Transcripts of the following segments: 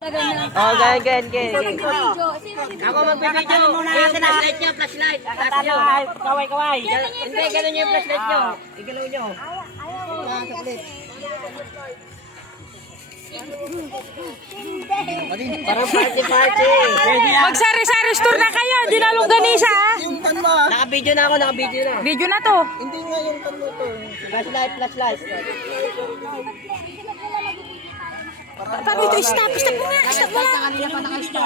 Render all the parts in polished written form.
Oh, gan. Ako magbibideo muna natin ang flashlight nyo, flashlight. Kaway. Hindi, ganun yung flashlight nyo. Igalaw nyo. Parang party. Magsari-sari store na kayo, di na longganisa. Naka-video na ako, naka-video na. Video na to. Hindi nga yung tanong to. Flashlight. Papi, ito stop mo nga.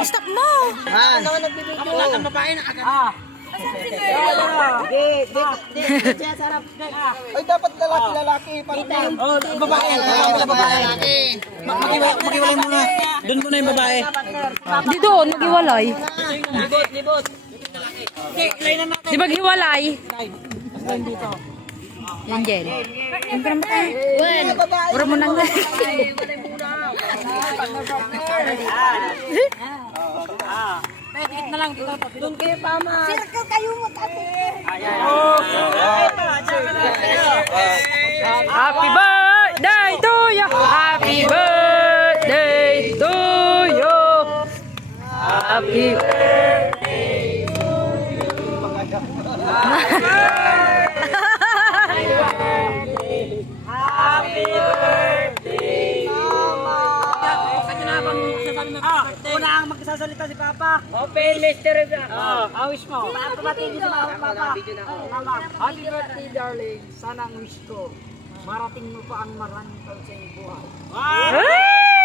Stop mo. Wala kang babae na agad. Di, sarap. Ay, dapat lalaki. Oh, babae. Magiwalay muna. Doon muna yung babae. Di doon, maghiwalay. Libot. Di maghiwalay. Yan, Jen. Yan ka naman tayo. Pura mo nang Dikit na lang dito. Doon kayo tama. Circle kayo mo, tate. Happy birthday to you. Happy birthday to you. Happy birthday to Una ang magsasalita si Papa. Open Mr. Awis mo. Papabatiin si Papa. Mama, happy birthday darling. Sana ang wish ko. Marating mo pa ang maraming taon sa iyong buhay.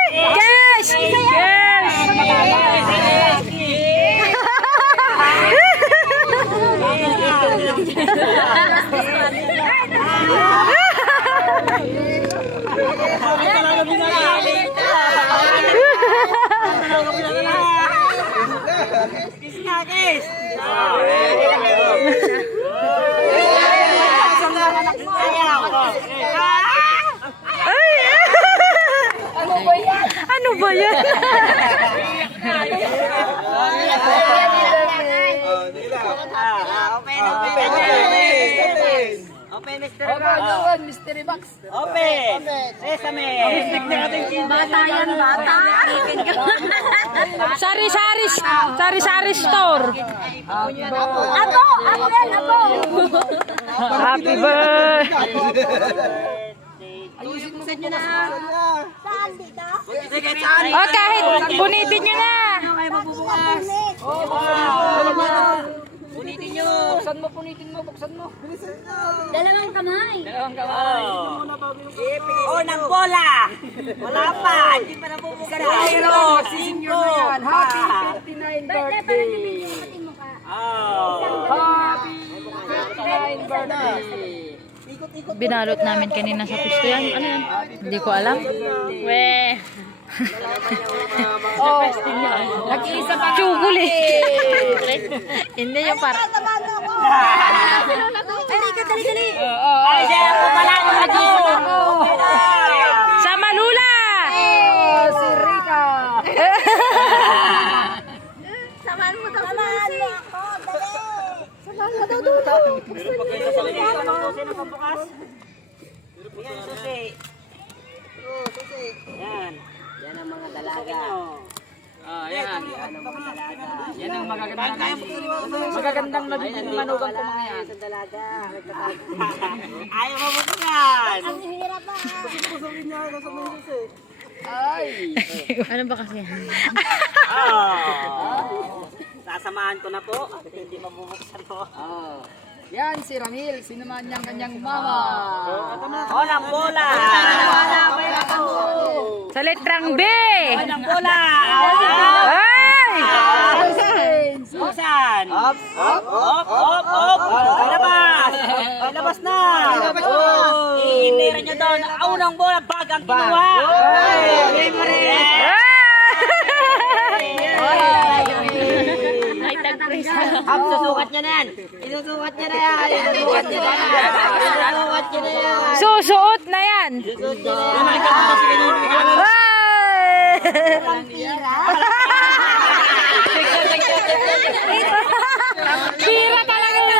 Yes! Yes! Kiss! Ano ba yan? Open mystery box. Open. Sesame. Bata yan, bata. Sari-sari store. Apo. Happy birthday. Ayusin nyo na. Saan dito? Sige, saan? Oh, kahit punitin nyo na. Kayo magbubukas. Punitin nyo. Buksan mo. Dalawang kamay. Oh, ng bola. Wala pa. Hindi pa nabubukas. Zero. Cinco. Happy 59 birthday. Happy 59 birthday. Binalot namin kanina sa pisto yan. Ano yan? Hindi ko alam. Weh. Nag-iisa pa. Chocolate. Hindi yung para. Dali. Ay, siya ako pala. Sa Malula. Si Rika. Samahan mo ako. Dali. Samahan mo daw. Sino pagbukas? Yan, susi. Yan. Yan ang mga dalaga. Yan. Yan ang magagandang naging manugang ko mga yan. Sa dalaga. Ayaw mo mo yan. Ang hirap pa. Ano ba kasi? Sasamahan ko na po. Hindi mabubuksan po. Yan si Ramil, sinuman niyang kanyang mama. Ng bola. Sa letrang B. Ng bola. Ay! Susan. Up. Labas. Labas na. Iinira niyo doon. Unang bola, bag ang kinuha. Susukat niya na yan. Isusukat niya na yan. Susuot na yan. Pira talaga na.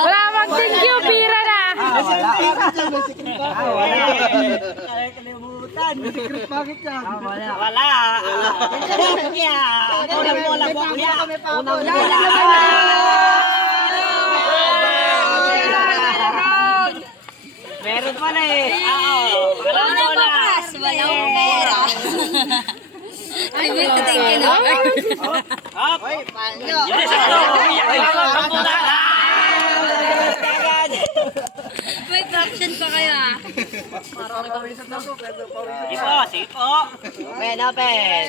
Wala mang thank you, pira na. Wala. Wala. Unang bola po, kuya. Unang bola. Meron pala eh. Unang bola. Walang pera. Ay, wait, thank you, Lord. Up. May fraction pa kaya. Sipo. Open.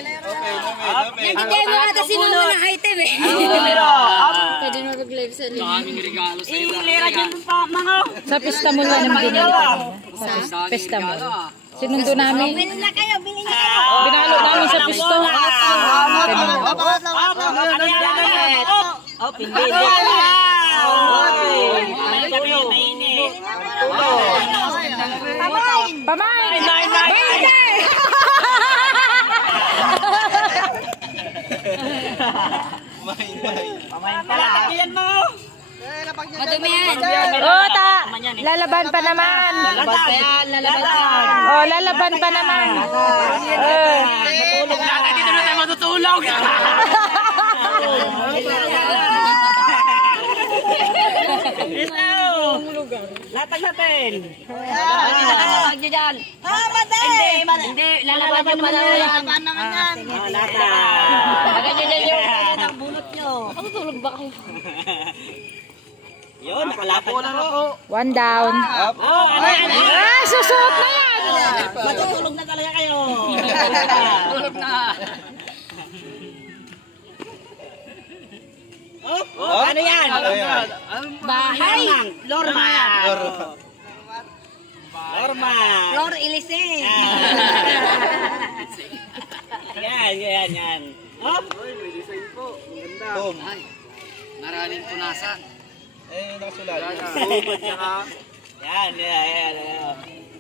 Hindi mo ata sinunod na item eh. Pwede na mag-live sa link. Ilera dyan pa, mga. Sa pista mo lang ang binili. Sa pista mo. Sinundo namin. Bilhin na kayo, bilhin na kayo. Binalo namin sa pisto. Hindi. Pamay! Madumi yan. Oh, lalaban pa naman. Oh, lalaban pa naman. Dito na tayo matutulog. Latag natin. Latag nyo dyan. Hindi. Lalaban naman yan. Latag. Lagay nyo dyan yung bunot nyo. Matutulog ba kayo? Yun, nakalatag na po. One down. Ah, susuot na yan. Matutulog na talaga kayo. Tulog na. Ano yan? Bahay. Lorma. Lord Elise. Yan. Hop. Maraming punasan. Yan.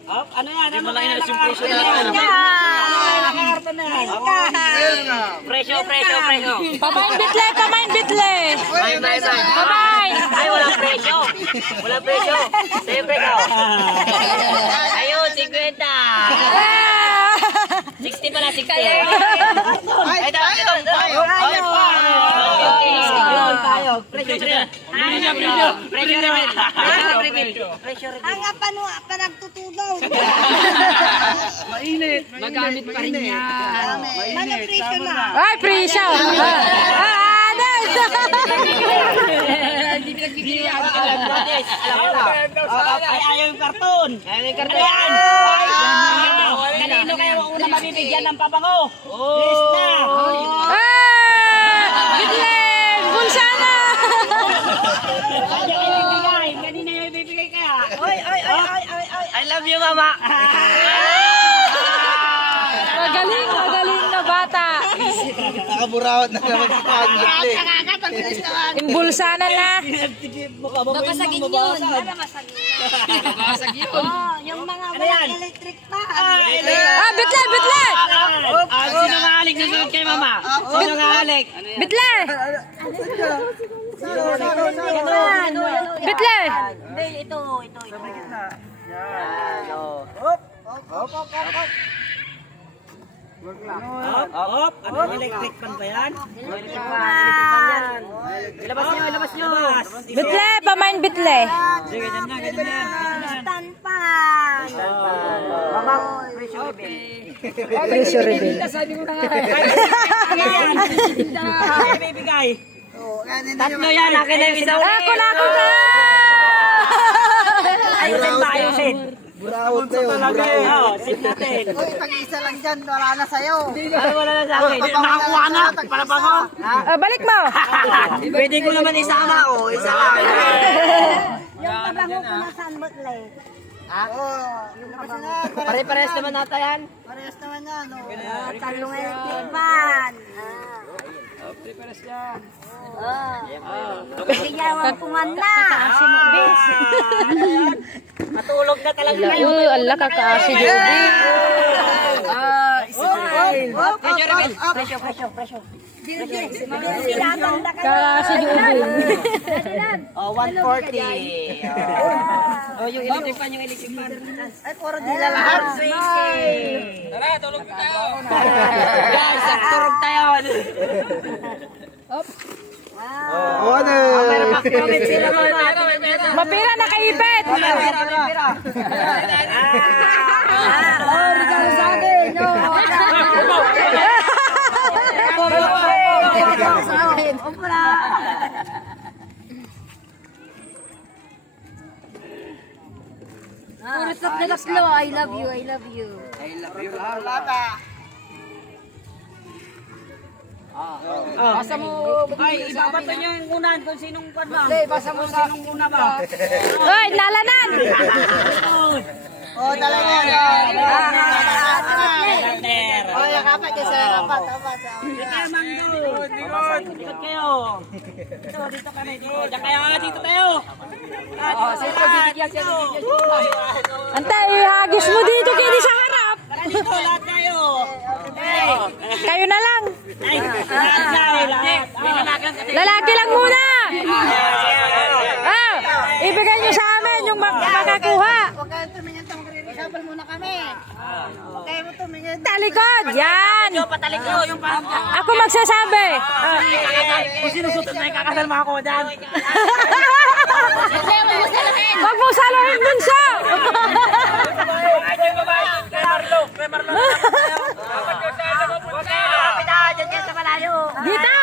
Hop, ano yan? Ano malaki na yung presyo na yan? Nakakarton na yan. Presyo. Pamain bitle. Pamain. Ay, walang presyo. Siyempre ka. Ayun, 50. 60 pala, 60. Ay, tayo. Presyo. Ang pa nagtutulaw. Magamit pa rin yan. Ano presyo na? Ay, presyo. Ay, ayaw yung karton. Ayan. Kanino kayo ang una mabibigyan ng pabango? Yes na. Bitlen! Bulsana! Kanina yung ibibigay kaya. I love you, mama. Magaling na bata. Nakaburawat na naman si Paglit. Imbulsana na. Babasagin yun. Ano masagin? Oh, yung mga walang electric pa. Bitle! Sino nga halik na sunod kay mama? Sino nga halik? Bitle! Bitle! Hindi, ito. Hop. Ano electric pan ba yan? Electric pan yan. Ilabas nyo. Bitle! Pamain bitle! Sige, ganyan na. Stand pan. Mama, presyo reveal. Presyo reveal. Ay, bibigay. Tatlo yan, akin na yung isa ulit. Ako na! Ayusin. Burawat na yun. Sip natin. Pag-isa lang dyan, wala na sa'yo. Ay, wala na sa akin. Nakakuha na. Para pa ko. Balik mo! Pwede ko naman isama ko. Isa lang. Yung pabango ko na sunbutlet. Yung na. Pare-pares naman nata yan. Parehas naman yan. Talong electric pan. Kaya puman na. Matulog na talaga kayo. Allah kakaasi Joby. Presyo. Kakaasi Joby. 140. Yung electric pan. Ay, puro dila lahat. Tara, tulog na tayo. Guys, sakto Oo na. Mapira na kaipit. Regalo sa akin. Puro stop na tatlo. I love you, I love you. Basta mo, ay, ibabato niyo yung unan kung sinong kwan ba. Basta mo sa sinong una ba. Hoy, nalanan. Oo, talaga yan. Oo, yakapit kayo sa yakapit. Dito Mangdo. Dito kayo. Dito kami. Dito kayo. Dito tayo. Sino bibigyan siya? Antay, ihagis mo dito kini sa harap. Dito lahat kayo. Kayo na lang. Ay, lahat. Lalaki lang muna. Ah, ibigay niyo sa amin yung makakuha. Huwag kayo tumingin sa magre-resabal muna kami. Huwag kayo mo tumingin. Talikod, yan. Patalik ko yung parang. Ako magsasabi. Kung sinusutot na yung kakasal mga ko dyan. Wag mo salahin dun sa. Dito.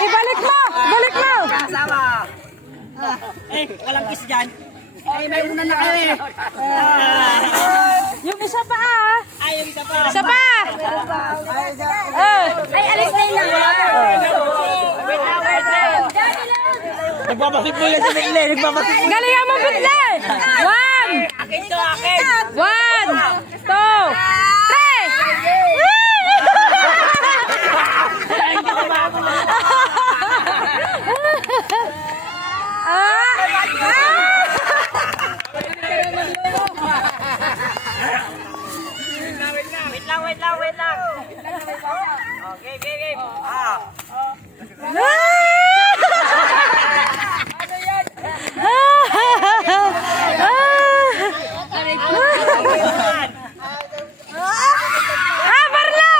Ibalik mo. Balik mo. Eh, walang kiss dyan. Ay, may una na kayo eh. Yung isa pa ah. Ay, yung isa pa. Isa pa. Ay, alis na yun. Nagbabasik mo yan sa bigli. Nagbabasik mo. Galingan mo bitli. One. Akin to, akin. 1, 2, 3. Wait lang. Okay, game. Barlo!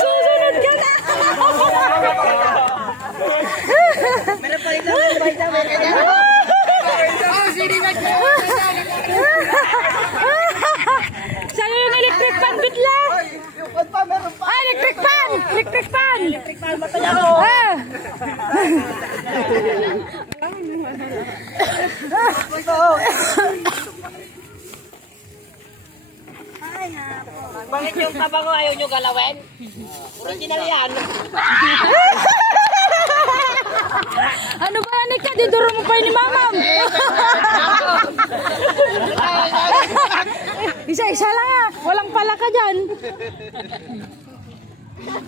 Susunod ka na! Sa'yo yung electric fan, bitla! Electric fan! Electric fan! Electric fan, matay ako! Bakit yung tabango ayaw nyo galawin? Original yan. Ano ba yan, Ika? Diduro mo pa yun ni Mamam! Isa-isa lang ah! Walang pala ka dyan!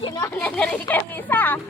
Kinuha na rin kayo isa.